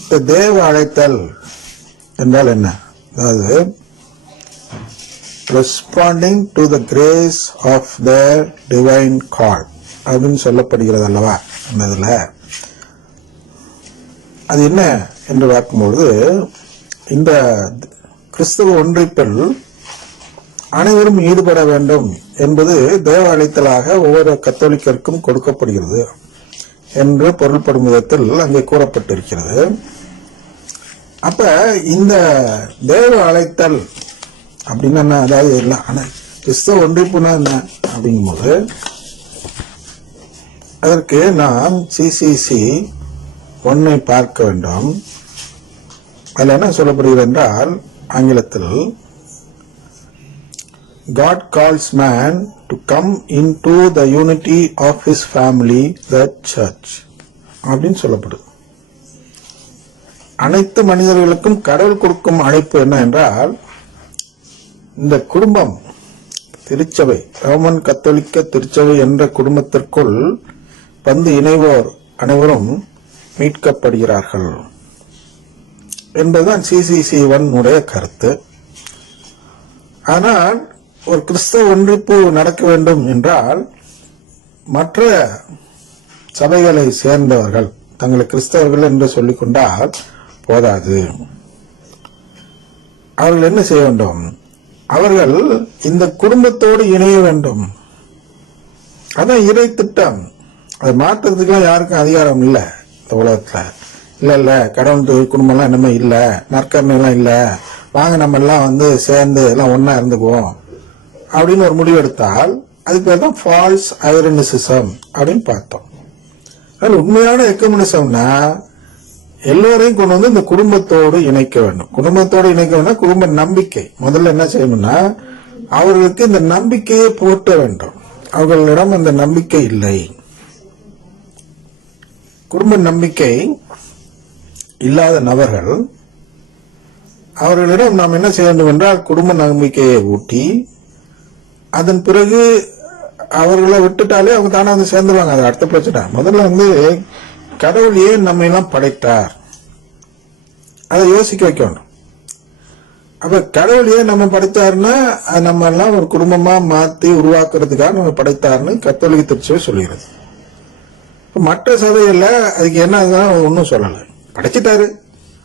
இந்த தேவ அழைத்தல் என்றால் என்ன? அதாவது responding to the grace of their divine call அப்படின்னு சொல்லப்படுகிறது அல்லவா? இதுல அது என்ன என்று பார்க்கும்போது, இந்த கிறிஸ்தவ ஒன்றிப்பில் அனைவரும் ஈடுபட வேண்டும் என்பது தேவ அழைத்தலாக ஒவ்வொரு கத்தோலிக்கருக்கும் கொடுக்கப்படுகிறது என்று பொருள்படும் விதத்தில் அங்கே கூறப்பட்டிருக்கிறது. அப்ப இந்த தேவ அழைத்தல் அப்படின்னா அதாவது எல்லாம் கிறிஸ்தவ ஒன்றிப்புனா என்ன அப்படிங்கும்போது, அதற்கு நாம் சிசிசி 1 பார்க்க வேண்டும். அதில் என்ன சொல்லப்படுகிறது என்றால், ஆங்கிலத்தில் God calls man to come into the unity of his family, the church அப்படின்னு சொல்லப்படுது. அனைத்து மனிதர்களுக்கும் கடவுள் கொடுக்கும் அழைப்பு என்ன என்றால், இந்த குடும்பம் திருச்சபை, ரோமன் கத்தோலிக்க திருச்சபை என்ற குடும்பத்திற்குள் வந்து இணைவோர் அனைவரும் மீட்கப்படுகிறார்கள் என்பதுதான் சிசிசி 1 கருத்து. ஆனால் ஒரு கிறிஸ்தவ ஒன்றிப்பு நடக்க வேண்டும் என்றால் மற்ற சபைகளை சேர்ந்தவர்கள் தங்களை கிறிஸ்தவர்கள் என்று சொல்லிக் கொண்டால் போதாது. அவர்கள் என்ன செய்ய வேண்டும்? அவர்கள் இந்த குடும்பத்தோடு இணைய வேண்டும். அதான் இறை திட்டம். அதை மாற்றுறதுக்கெல்லாம் யாருக்கும் அதிகாரம் இல்லை இந்த உலகத்துல. இல்ல கடவுள் குடும்பம்லாம் என்னமே இல்ல, நற்கரணை எல்லாம் இல்ல, வாங்க நம்ம எல்லாம் வந்து சேர்ந்து எல்லாம் ஒன்னா இருந்துக்குவோம் அப்படின்னு ஒரு முடிவு எடுத்தால் அதுக்கு பேர் தான் ஃபால்ஸ் ஐரனிசிசம் அப்படின்னு பார்த்தோம். அதனால உண்மையான எக்குமெனிசம்னா எல்லோரையும் கொண்டு வந்து இந்த குடும்பத்தோடு இணைக்க வேண்டும். குடும்பத்தோடு இணைக்க வேண்டும். குடும்ப நம்பிக்கை முதல்ல என்ன செய்யணும்னா, அவர்களுக்கு இந்த நம்பிக்கையை போட்ட வேண்டும். அவர்களிடம் அந்த நம்பிக்கை இல்லை. குடும்ப நம்பிக்கை இல்லாத நபர்கள், அவர்களிடம் நாம் என்ன செய்ய வேண்டும் என்றால் குடும்ப நம்பிக்கையை ஊட்டி, அதன் பிறகு அவர்களை விட்டுட்டாலே அவங்க தானே வந்து சேர்ந்துருவாங்க. அது அடுத்த பிரச்சனை. முதல்ல வந்து கடவுள் ஏன் நம்ம எல்லாம் படைத்தார் அதை யோசிக்க வைக்க வேண்டும். அப்ப கடவுள் ஏன் நம்ம படைத்தாருன்னா, நம்ம எல்லாம் ஒரு குடும்பமா மாத்தி உருவாக்குறதுக்காக நம்ம படைத்தாருன்னு கத்தோலிக்க திருச்சபை சொல்லுகிறது. மற்ற சபையில அதுக்கு என்ன ஒன்னும் சொல்லல, படைச்சிட்டாரு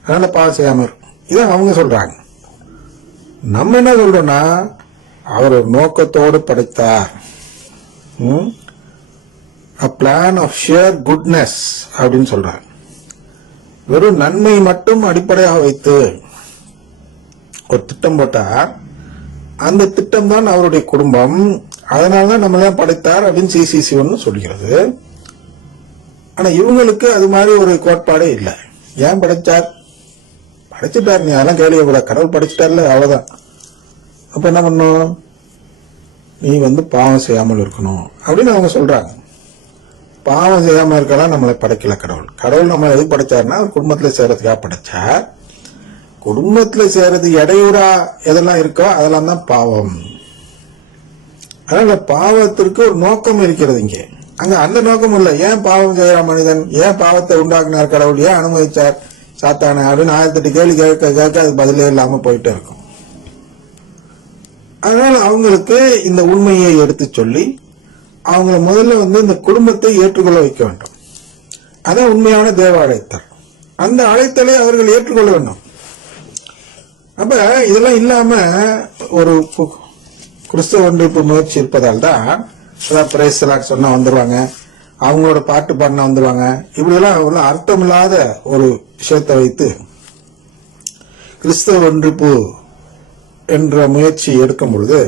அதனால பாவம் செய்யாம இருக்கும், இதான் அவங்க சொல்றாங்க. நம்ம என்ன சொல்றோம்னா, அவர் ஒரு நோக்கத்தோடு படைத்தார், a plan of sheer goodness அப்படின்னு சொல்றாங்க. வெறும் நன்மை மட்டும் அடிப்படையாக வைத்து ஒரு திட்டம் போட்டார். அந்த திட்டம் தான் அவருடைய குடும்பம், அதனாலதான் நம்மளாம் படைத்தார் அப்படின்னு சிசிசி 1 சொல்கிறது. ஆனா இவங்களுக்கு அது மாதிரி ஒரு கோட்பாடே இல்லை. ஏன் படைச்சார்? படைச்சிட்டார், நீ அதெல்லாம் கேள்வி கூட, கடவுள் படைச்சிட்டார்ல அவ்வளவுதான். அப்ப என்ன பண்ணும்? நீ வந்து பாவம் செய்யாமல் இருக்கணும் அப்படின்னு அவங்க சொல்றாங்க. பாவம் செய்யாம இருக்கலாம் நம்மளை படைக்கல கடவுள். கடவுள் நம்ம எது படைச்சாருன்னா குடும்பத்துல சேர்றதுக்காக படைச்சார். குடும்பத்துல சேர்றது இடையூறா எதெல்லாம் இருக்கோ அதெல்லாம் தான் பாவம். அதனால பாவத்திற்கு ஒரு நோக்கம் இருக்கிறது இங்கே. அங்க அந்த நோக்கம் இல்லை. ஏன் பாவம் செய்யற மனிதன், ஏன் பாவத்தை உண்டாக்குனார் கடவுள், ஏன் அனுமதிச்சார் சாத்தான அப்படின்னு 1008 கேள்வி கேட்க கேட்க அது பதிலே இல்லாம போயிட்டே இருக்கும். அதனால அவங்களுக்கு இந்த உண்மையை எடுத்து சொல்லி அவங்கள முதல்ல வந்து இந்த குடும்பத்தை ஏற்றுக்கொள்ள வைக்க வேண்டும். அதான் உண்மையான தேவ அழைத்தல். அந்த அழைத்தலை அவர்கள் ஏற்றுக்கொள்ள வேண்டும். அப்ப இதெல்லாம் இல்லாம ஒரு கிறிஸ்தவ ஒன்றிப்பு முயற்சி இருப்பதால் தான் பிரேசலாக் சொன்னா வந்துருவாங்க, அவங்களோட பாட்டு பாடினா வந்துருவாங்க, இப்படி எல்லாம் அர்த்தம் இல்லாத ஒரு விஷயத்தை வைத்து கிறிஸ்தவ ஒன்றிப்பு என்ற முயற்சி எடுக்கும் பொழுது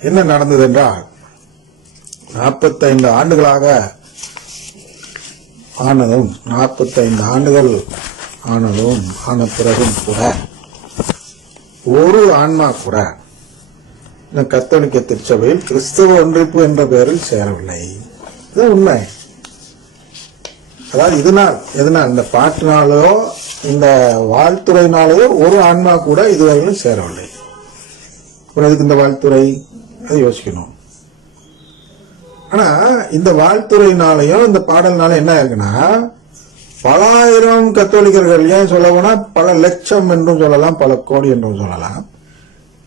என்ன நடந்தது என்றால், 45 ஆண்டுகளாக ஆனதும் 45 ஆண்டுகள் ஆன பிறகும் கூட ஒரு ஆன்மா கூட இந்த கத்தோலிக்க திருச்சபையில் கிறிஸ்தவ ஒன்றிப்பு என்ற பெயரில் சேரவில்லை. இது உண்மை. அதாவது எதனால் இந்த பாட்டினாலோ இந்த வாழ்த்துறையினாலோ ஒரு ஆன்மா கூட இதுவரையிலும் சேரவில்லை. இதுக்கு இந்த வாழ்த்துறை அதை யோசிக்கணும். ஆனா இந்த வாழ்த்துறையினாலையும் இந்த பாடல்னால என்ன இருக்குன்னா, பல ஆயிரம் கத்தோலிக்கர்கள், ஏன் சொல்ல போனா பல லட்சம் என்றும் சொல்லலாம், பல கோடி என்றும் சொல்லலாம்,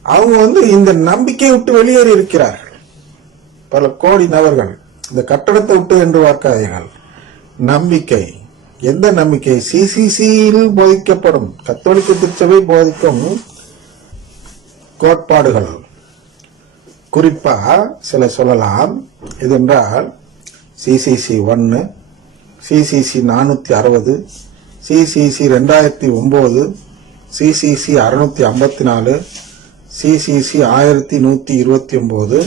அவங்க இந்த நம்பிக்கையை விட்டு வெளியேறி இருக்கிறார்கள். பல கோடி நபர்கள் இந்த கட்டடத்தை விட்டு என்று பார்க்காதீர்கள். நம்பிக்கை, எந்த நம்பிக்கை? சிசிசியில் போதிக்கப்படும், கத்தோலிக்க திருச்சபை போதிக்கும் கோட்பாடுகள். குறிப்பா சில சொல்லலாம். இது என்றால் CCC 1, CCC 460, CCC 2009, CCC 654, CCC 1129,